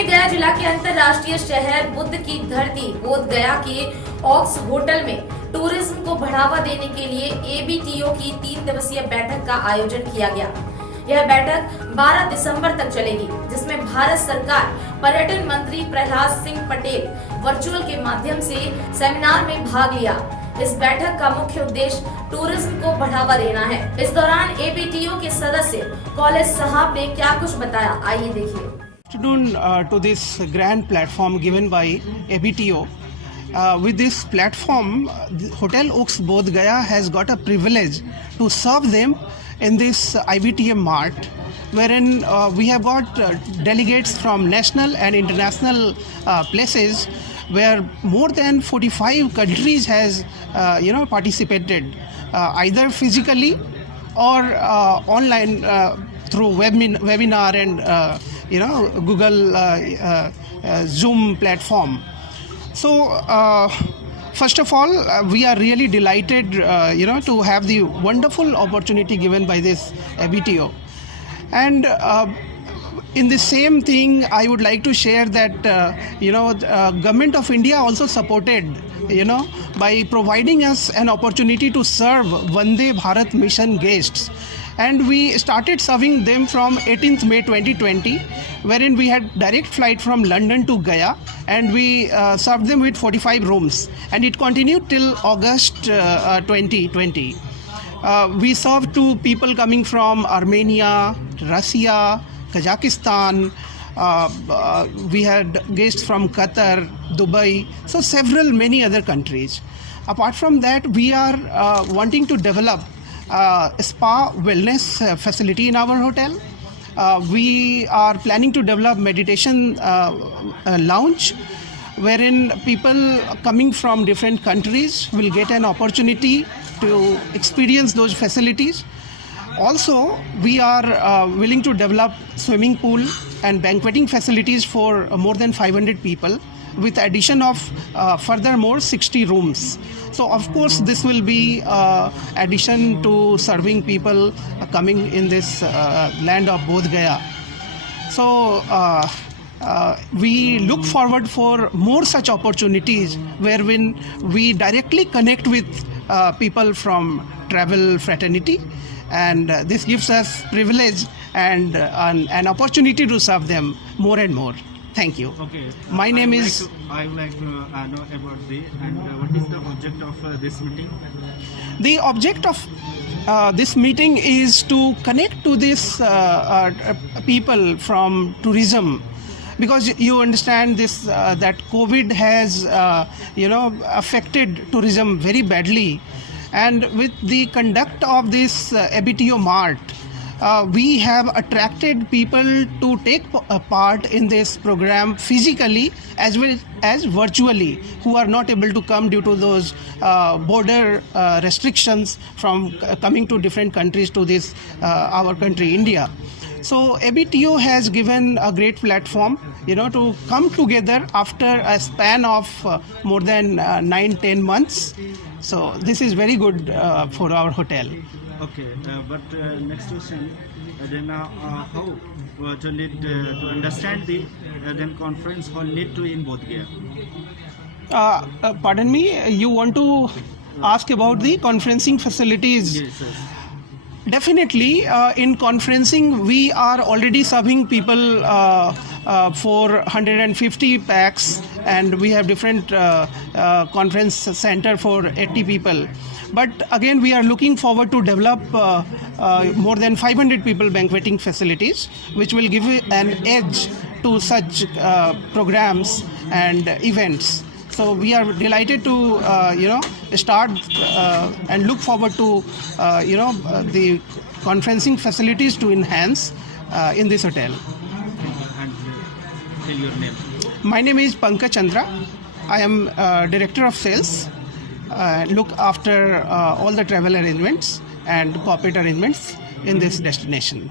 में गया जिला के अंतर्राष्ट्रीय शहर बुद्ध की धरती बोध गया के ऑक्स होटल में टूरिज्म को बढ़ावा देने के लिए एबीटीओ की 3 दिवसीय बैठक का आयोजन किया गया। यह बैठक 12 दिसंबर तक चलेगी, जिसमें भारत सरकार पर्यटन मंत्री प्रहलाद सिंह पटेल वर्चुअल के माध्यम से सेमिनार में भाग लिया। इस बैठक का मुख्य उद्देश्य टूरिज्म को बढ़ावा देना है। इस दौरान एबीटीओ के सदस्य कॉलेज साहब ने क्या कुछ बताया, आइए देखिए। Afternoon to this grand platform given by ABTO. With this platform, Hotel Oaks Bodh Gaya has got a privilege to serve them in this IBTM Mart, wherein we have got delegates from national and international places, where more than 45 countries has participated, either physically or online through webinar and Google Zoom platform. So first of all, we are really delighted to have the wonderful opportunity given by this ABTO. And in the same thing, I would like to share that Government of India also supported by providing us an opportunity to serve Vande Bharat mission guests. And we started serving them from 18th May 2020, wherein we had direct flight from London to Gaya, and we served them with 45 rooms, and it continued till August 2020. We served to people coming from Armenia, Russia, Kazakhstan. We had guests from Qatar, Dubai, so many other countries. Apart from that, we are wanting to develop spa wellness facility in our hotel. We are planning to develop meditation lounge, wherein people coming from different countries will get an opportunity to experience those facilities. Also, we are willing to develop swimming pool and banqueting facilities for more than 500 people, with addition of furthermore 60 rooms. So of course this will be addition to serving people coming in this land of Bodh Gaya. So we look forward for more such opportunities wherein we directly connect with people from travel fraternity, and this gives us privilege and an opportunity to serve them more and more. Thank you. Okay. My name is. I would like to know about what is the object of this meeting? The object of this meeting is to connect to this people from tourism, because you understand this that COVID has affected tourism very badly, and with the conduct of this ABTO Mart, we have attracted people to take part in this program physically as well as virtually, who are not able to come due to those border restrictions from coming to different countries to this our country, India. So ABTO has given a great platform to come together after a span of more than 9-10 months. So this is very good for our hotel. Okay, but next question, then how to need to understand the then conference hall need to in Bodh Gaya? Pardon me, you want to ask about the conferencing facilities? Yes, sir. Definitely, in conferencing, we are already serving people for 150 packs, and we have different conference center for 80 people. But again, we are looking forward to develop more than 500 people banqueting facilities, which will give an edge to such programs and events. So we are delighted to start and look forward to the conferencing facilities to enhance in this hotel. And tell your name. My name is Pankaj Chandra. I am Director of Sales. Look after all the travel arrangements and corporate arrangements in this destination.